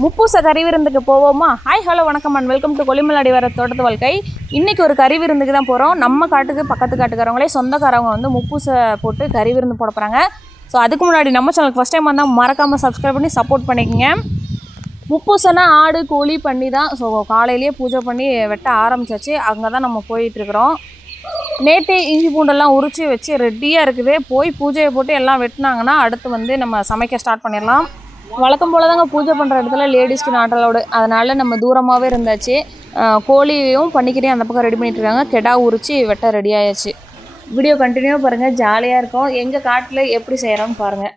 முப்பூச கறி விருந்துக்கு போவோமா? ஹாய் ஹலோ வணக்கம் அண்ட் வெல்கம் டு கொல்லிமலை வர தோட்டத்து வாழ்க்கை. இன்றைக்கி ஒரு கறி விருந்துக்கு தான் போகிறோம். நம்ம காட்டுக்கு பக்கத்து காட்டுக்காரவங்களே சொந்தக்காரவங்க வந்து முப்பூசை போட்டு கறி விருந்து போட போகிறாங்க. ஸோ அதுக்கு முன்னாடி நம்ம சேனலுக்கு ஃபஸ்ட் டைம் வந்தால் மறக்காமல் சப்ஸ்கிரைப் பண்ணி சப்போர்ட் பண்ணிக்கோங்க. முப்பூசைனா ஆடு கோழி பண்ணி தான். ஸோ காலையிலேயே பூஜை பண்ணி வெட்ட ஆரம்பிச்சாச்சு. அங்கே தான் நம்ம போயிட்டுருக்குறோம். நேற்று இஞ்சி பூண்டெல்லாம் உரித்து வச்சு ரெடியாக இருக்குது. போய் பூஜையை போட்டு எல்லாம் வெட்டினாங்கன்னா அடுத்து வந்து நம்ம சமைக்க ஸ்டார்ட் பண்ணிடலாம். வழக்கம் போல் தாங்க பூஜை பண்ணுற இடத்துல லேடிஸ்க்கு நாட் அலவுடு. அதனால் நம்ம தூரமாகவே இருந்தாச்சு. கோழியும் பண்ணிக்கிட்டே அந்த பக்கம் ரெடி பண்ணிட்டுருக்காங்க. கெடா உரித்து வெட்ட ரெடி ஆயாச்சு. வீடியோ கண்டினியூவாக பாருங்கள், ஜாலியாக இருக்கும். எங்கள் காட்டில் எப்படி செய்கிறோன்னு பாருங்கள்.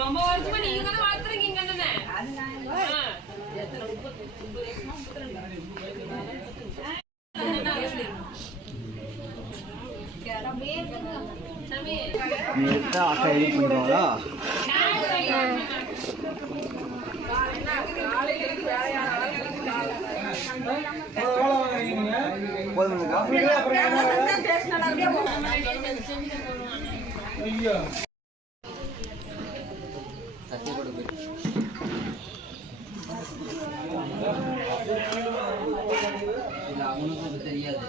ரொம்ப வருஷமா நீங்க தானே வளர்த்துறீங்க தானே. அக்கா எடிட் பண்ணுவாங்களா? அவனுக்கு தெரியாது.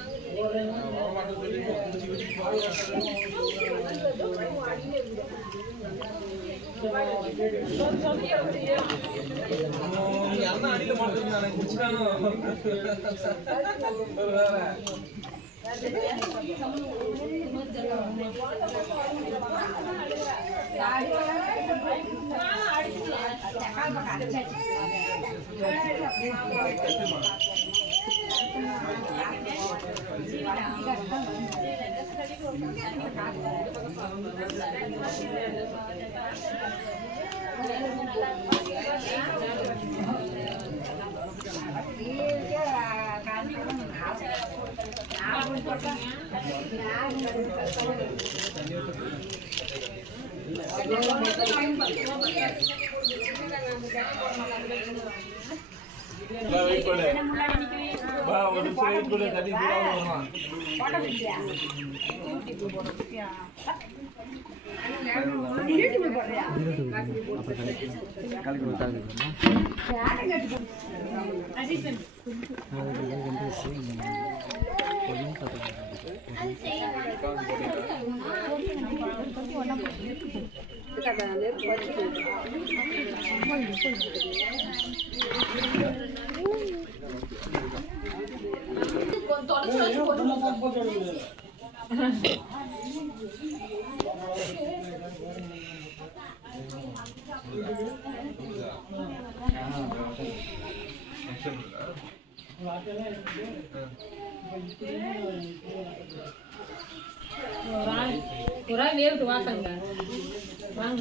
ஒரு ஆள் நேருக்கு வாங்க வாங்க.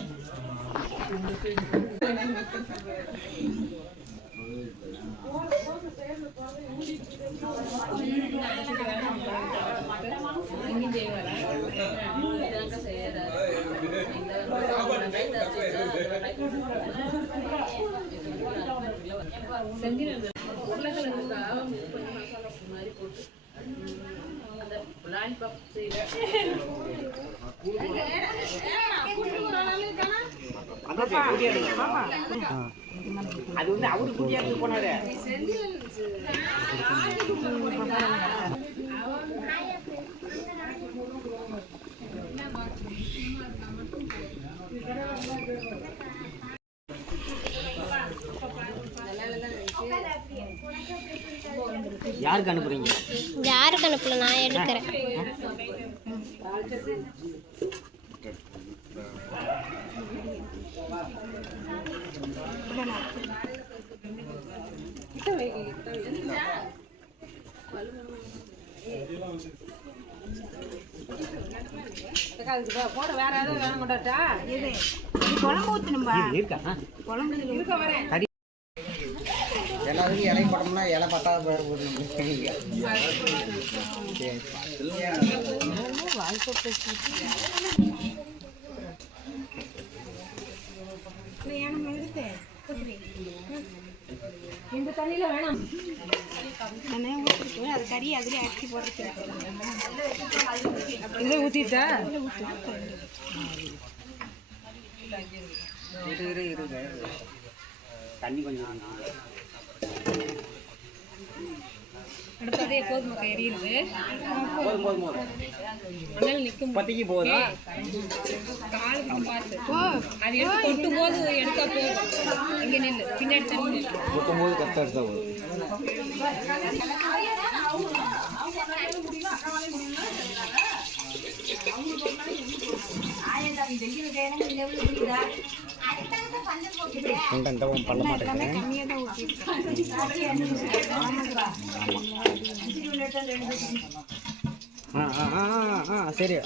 அது வந்து அவரு குட்டியா போனாரு. யாருக்கு அனுப்புறீங்க? யாருக்கு அனுப்பல, நான் எடுக்கிறேன். போட வேற ஏதாவது வேணும் கொண்டாட்டா. இது குழம்பு ஊற்றணும்பா. குழம்பு இருக்க வரேன். எல்லாத்துக்கும் இலை போட்டோம்னா இலை பத்தாவது பேர் போட்டு இந்த தண்ணியில வேணாம். அது கறி அதுலேயே அரிசி போடுறது இதை ஊற்றிட்டா தண்ணி கொஞ்சம் அடுப்பதே போதும் மக்கள் எரியுது. போதும் போதும் போதும் மணல் நிற்கும் பத்திக்கு போதா காலுக்கு பார்த்து அது எடுத்து கொட்டும் போது எடுத்தா போதும். இங்கே நில்லு, பின்னாடி தண்ணி நில்லு. கொட்டும்போது கரெக்டாக எடுத்தா போதும். பண்ண மாட்டேன். சரி சரி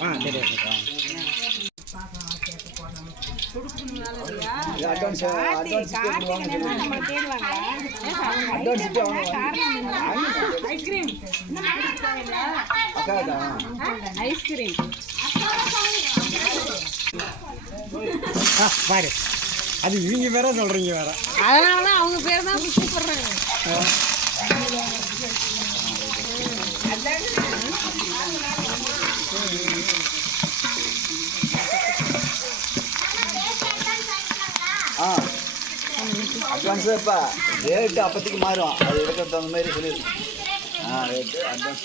ஐஸ்கிரீம் பாரு, அது இவங்க வேற சொல்றீங்க வேற. அதனாலதான் அவங்க பேர் தான் கூப்பிடுறாங்க. அட்வான்ஸ் இப்போ ரேட்டு அப்போதைக்கு மாறும், அது எடுக்கிற தகுந்த மாதிரி சொல்லியிருக்கோம். ரேட்டு அட்வான்ஸ்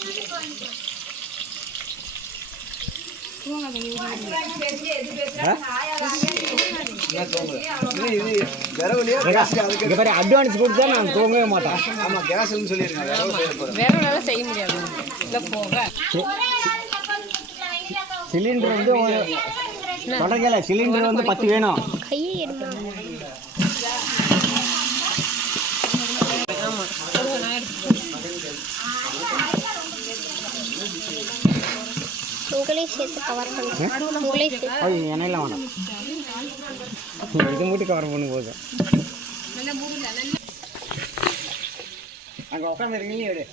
இது விரவுலையே அதுக்கு பாரு, அட்வான்ஸ் கொடுத்தா நான் தூங்கவே மாட்டேன். ஆமாம், கேஸ்ன்னு சொல்லியிருக்கேன். வேற வேலை செய்ய முடியாது. இல்லை போக சிலிண்டர் வந்து தொடங்கல, சிலிண்டர் வந்து 10 வேணும். கையை எடுமா. உங்களையும் சேர்த்து கவர் பண்ணுறேன். உங்களையும் சேர்த்து எண்ணெயெல்லாம் வேணாம், இது மட்டும் கவர் பண்ணி போதும். அங்கே உட்காந்துருக்கீங்க,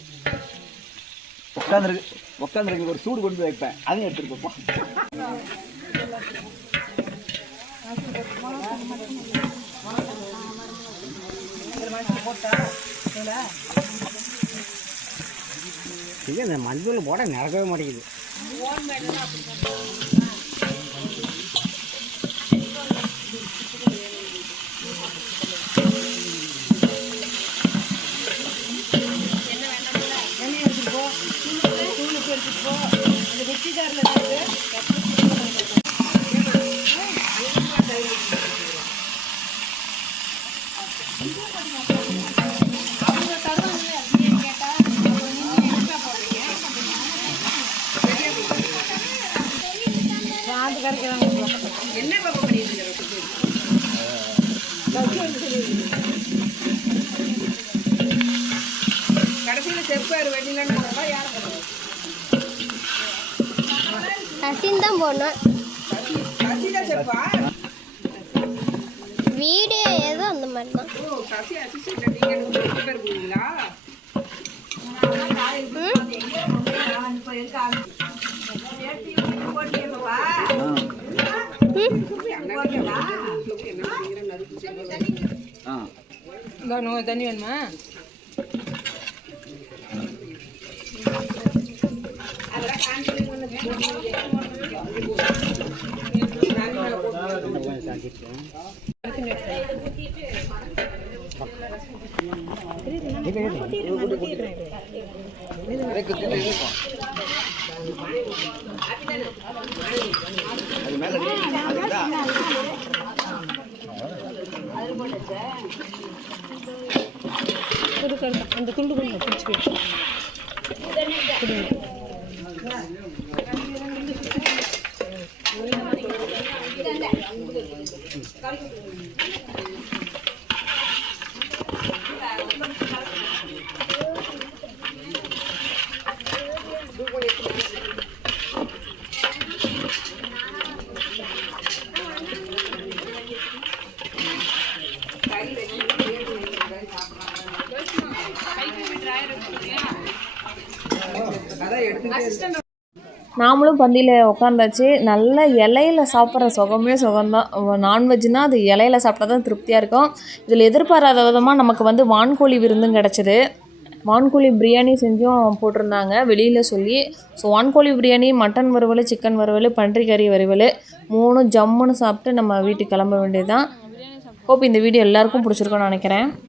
உட்காந்துருக்கு ஒரு சூடு கொண்டு வைப்பேன், அதையும் எடுத்துட்டு போப்போம். இந்த மஞ்சள் போட நடக்கவே மாட்டேங்குது. என்ன பாப்பா பண்ணிட்டு கடைசியில் செப்பாரு வெட்டிலாம் யார் அசின் தான் போடணும். கசிதான் செப்பா வீடியோ ஏதோ அந்த மாதிரி தான். கசி அசிஸ்டன்ட் நீங்கள் பேர் போவீங்களா? தண்ணி வேணுமா? அது மேலே அந்த துண்டு கொஞ்சம் பிடிச்சி போயிட்டு நாமளும் பந்தியில் உட்காந்தாச்சு. நல்ல இலையில சாப்பிட்ற சுகமே சுகம்தான். நான்வெஜ்னால் அது இலையில சாப்பிட்டா தான் திருப்தியாக இருக்கும். இதில் எதிர்பாராத விதமாக நமக்கு வந்து வான்கோழி விருந்தும் கிடச்சிது. வான்கோழி பிரியாணி செஞ்சும் போட்டிருந்தாங்க வெளியில் சொல்லி. ஸோ வான்கோழி பிரியாணி, மட்டன் வறுவல், சிக்கன் வறுவல், பன்றி கறி வறுவல் 3 ஜம்முன்னு சாப்பிட்டு நம்ம வீட்டுக்கு கிளம்ப வேண்டியது தான். ஹோப் இந்த வீடியோ எல்லாருக்கும் பிடிச்சிருக்குன்னு நினைக்கிறேன்.